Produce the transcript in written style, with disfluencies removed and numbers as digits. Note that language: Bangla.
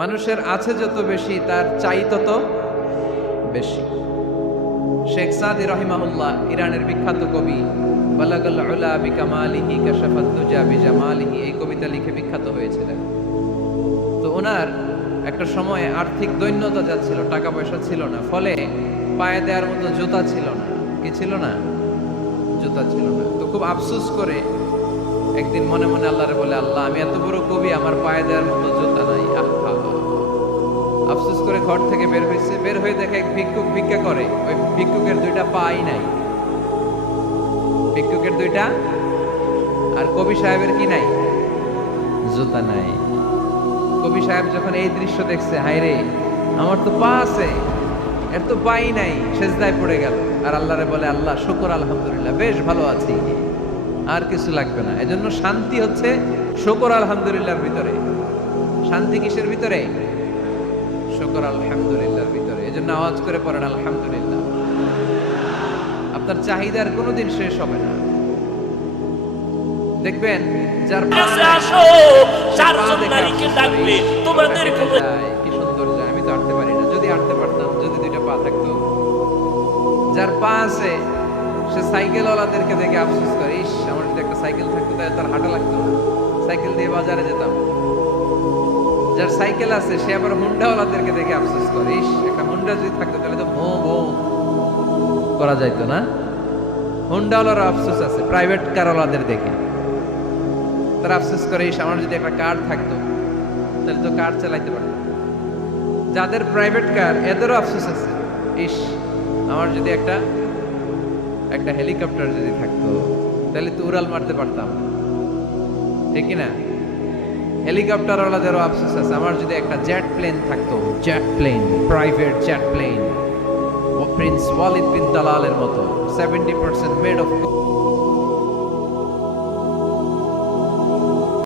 মানুষের আছে যত বেশি তার চাই তত বেশি। শেখ সাদি রহিমাহুল্লাহ, ইরানের বিখ্যাত কবি, বালাগাল উলা বিকামালিহি কাশাফাত দুজা বিজামালিহি, এই কবিতা লিখে বিখ্যাত হয়েছিলেন। তো ওনার একটা সময়ে আর্থিক দৈন্যতা যাচ্ছিল, টাকা পয়সা ছিল না, ফলে পায়ে দেওয়ার মতো জুতা ছিল না। কি ছিল না? জুতা ছিল না। তো খুব আফসোস করে একদিন মনে মনে আল্লাহরে বলে, আল্লাহ, আমি এত বড় কবি, আমার পায়ে দেওয়ার মতো জুতা নাই। আফসোস করে ঘর থেকে বের হয়েছে। বের হয়ে দেখে এক ভিক্ষুক ভিক্ষা করে। ওই ভিক্ষুকের দুইটা পাই নাই, ভিক্ষুকের দুইটা, আর কবি সাহেবের কি নাই? জুতা নাই। কবি সাহেব যখন এই দৃশ্য দেখছে, হায় রে, আমার তো পা আছে, এর তো পাই নাই, সেজদায় পড়ে গেল। আর আল্লাহরে বলে, আল্লাহ শুকর, আলহামদুলিল্লাহ, বেশ ভালো আছি, আর কিছু লাগবে না। এজন্য শান্তি হচ্ছে শুকর আলহামদুলিল্লাহর ভিতরে। শান্তি কিসের ভিতরে? শুকর আলহামদুলিল্লাহর ভিতরে। এজন্য আওয়াজ করে পড়েন আলহামদুলিল্লাহ। আপনার চাহিদার কোনোদিন শেষ হবে না। দেখবেন যার আসো, চারজন নারীকে ডাকবে, তোমাদের কোনো কি সুন্দর যায়, আমি তো হাঁটতে পারি না, যদি হাঁটতে পারতাম, যদি দুইটা পা থাকতো। যার পা আছে সে সাইকেলওয়ালাদেরকে দেখে আফসোস করে, ইস, আমার যদি একটা সাইকেল থাকতো তাহলে তার হাঁটা লাগতো না, সাইকেল দিয়ে বাজারে যেতাম। যার সাইকেল আছে সে আবার হুন্ডাওয়ালাদেরকে দেখে আফসোস করে, ইস, একটা হুন্ডা যদি থাকতো তাহলে তো ভো ভো করা যাইতো না। হুন্ডাওয়ালার আফসোস আছে প্রাইভেট কারওয়ালাদের দেখে, তারা আফসোস করে, ইস, আমার যদি একটা কার থাকতো তাহলে তো কার চালাইতে পারতো। যাদের প্রাইভেট কার এদেরও আফসোস আছে, ইস, আমার যদি একটা হেলিকপ্টার যদি থাকতো তাহলে তো উড়াল মারতে পারতাম, ঠিক না? হেলিকপ্টার ওয়ালাদেরও আফসোস আছে, আমার যদি একটা জেট প্লেন থাকতো, jet plane, private jet plane, ও প্রিন্স ওয়ালিদ বিন তালালের মতো 70% মেড অফ